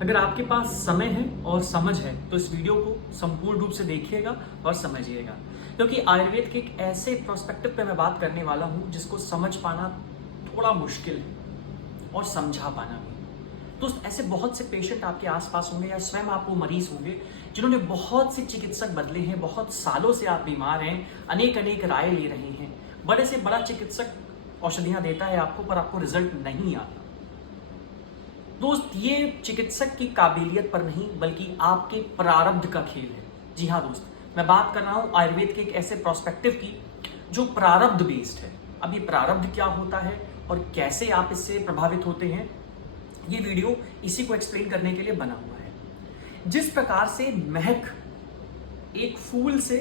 अगर आपके पास समय है और समझ है तो इस वीडियो को संपूर्ण रूप से देखिएगा और समझिएगा, क्योंकि आयुर्वेद के एक ऐसे प्रोस्पेक्टिव पे मैं बात करने वाला हूँ जिसको समझ पाना थोड़ा मुश्किल है और समझा पाना भी। दोस्त, ऐसे बहुत से पेशेंट आपके आसपास होंगे या स्वयं आप वो मरीज होंगे जिन्होंने बहुत से चिकित्सक बदले हैं, बहुत सालों से आप बीमार हैं, अनेक अनेक राय ले रहे हैं, बड़े से बड़ा चिकित्सक औषधियां देता है आपको पर आपको रिजल्ट नहीं आता। दोस्त, ये चिकित्सक की काबिलियत पर नहीं बल्कि आपके प्रारब्ध का खेल है। जी हाँ दोस्त, मैं बात कर रहा हूं आयुर्वेद के एक ऐसे प्रोस्पेक्टिव की जो प्रारब्ध बेस्ड है। अब ये प्रारब्ध क्या होता है और कैसे आप इससे प्रभावित होते हैं, ये वीडियो इसी को एक्सप्लेन करने के लिए बना हुआ है। जिस प्रकार से महक एक फूल से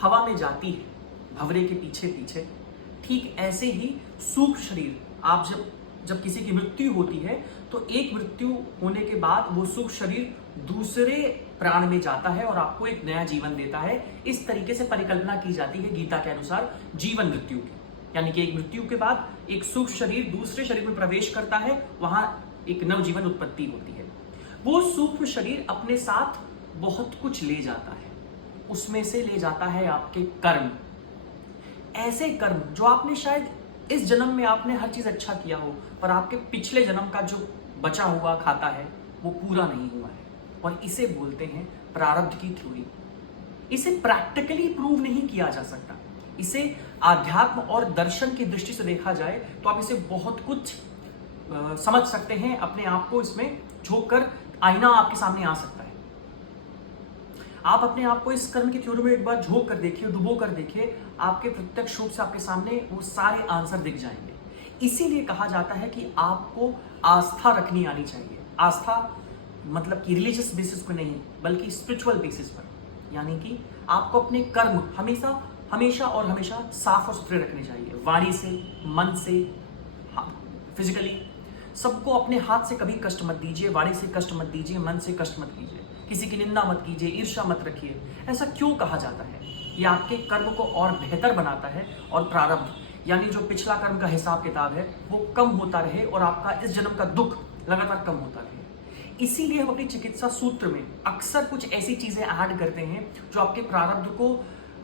हवा में जाती है भंवरे के पीछे पीछे, ठीक ऐसे ही सूक्ष्म शरीर, आप जब किसी की मृत्यु होती है तो एक मृत्यु होने के बाद वो सूक्ष्म शरीर दूसरे प्राण में जाता है और आपको एक नया जीवन देता है। इस तरीके से परिकल्पना की जाती है गीता के अनुसार जीवन मृत्यु की, यानी कि एक मृत्यु के बाद एक सूक्ष्म शरीर दूसरे शरीर में प्रवेश करता है, वहां एक नवजीवन उत्पत्ति होती है। वो सूक्ष्म शरीर अपने साथ बहुत कुछ ले जाता है, उसमें से ले जाता है आपके कर्म, ऐसे कर्म जो आपने शायद इस जन्म में आपने हर चीज अच्छा किया हो पर आपके पिछले जन्म का जो बचा हुआ खाता है वो पूरा नहीं हुआ है, और इसे बोलते हैं प्रारब्ध की थ्योरी। इसे प्रैक्टिकली प्रूव नहीं किया जा सकता। इसे आध्यात्म और दर्शन की दृष्टि से देखा जाए तो आप इसे बहुत कुछ समझ सकते हैं, अपने आप को इसमें झोंक कर आईना आपके सामने आ सकता है। आप अपने आप को इस कर्म की थ्योरी में एक बार झोंक कर देखिए, डुबो कर देखिए, आपके प्रत्यक्ष रूप से आपके सामने वो सारे आंसर दिख जाएंगे। इसीलिए कहा जाता है कि आपको आस्था रखनी आनी चाहिए। आस्था मतलब कि रिलीजियस बेसिस पर नहीं बल्कि स्पिरिचुअल बेसिस पर, यानी कि आपको अपने कर्म हमेशा और हमेशा साफ और सुथरे रखने चाहिए, वाणी से, मन से, फिजिकली। सबको अपने हाथ से कभी कष्ट मत दीजिए, वाणी से कष्ट मत दीजिए, मन से कष्ट मत कीजिए, किसी की निंदा मत कीजिए, ईर्ष्या मत रखिए। ऐसा क्यों कहा जाता है? ये आपके कर्म को और बेहतर बनाता है और प्रारब्ध यानी जो पिछला कर्म का हिसाब किताब है वो कम होता रहे और आपका इस जन्म का दुख लगातार कम होता रहे। इसीलिए हम अपनी चिकित्सा सूत्र में अक्सर कुछ ऐसी चीजें ऐड करते हैं जो आपके प्रारब्ध को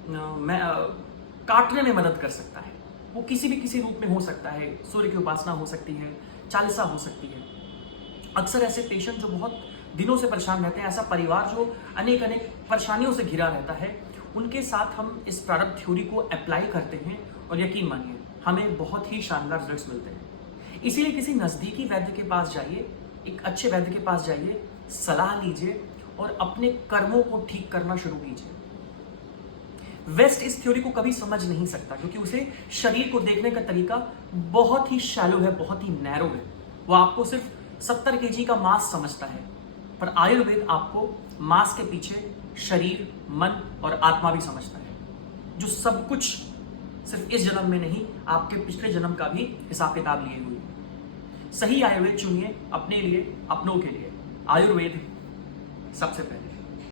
काटने में मदद कर सकता है। वो किसी रूप में हो सकता है, सूर्य की उपासना हो सकती है, चालीसा हो सकती है। अक्सर ऐसे पेशेंट जो बहुत दिनों से परेशान रहते हैं, ऐसा परिवार जो अनेक अनेक परेशानियों से घिरा रहता है, उनके साथ हम इस प्रारब्ध थ्योरी को अप्लाई करते हैं और यकीन मानिए हमें बहुत ही शानदार रिजल्ट्स मिलते हैं। इसीलिए किसी नजदीकी वैद्य के पास जाइए, एक अच्छे वैद्य के पास जाइए, सलाह लीजिए और अपने कर्मों को ठीक करना शुरू कीजिए। वेस्ट इस थ्योरी को कभी समझ नहीं सकता क्योंकि उसे शरीर को देखने का तरीका बहुत ही शैलो है, बहुत ही नैरो है। वो आपको सिर्फ 70 kg का मांस समझता है, पर आयुर्वेद आपको मांस के पीछे शरीर, मन और आत्मा भी समझता है, जो सब कुछ सिर्फ इस जन्म में नहीं आपके पिछले जन्म का भी हिसाब किताब लिए हुए है। सही आयुर्वेद चुनिए अपने लिए, अपनों के लिए। आयुर्वेद सबसे पहले।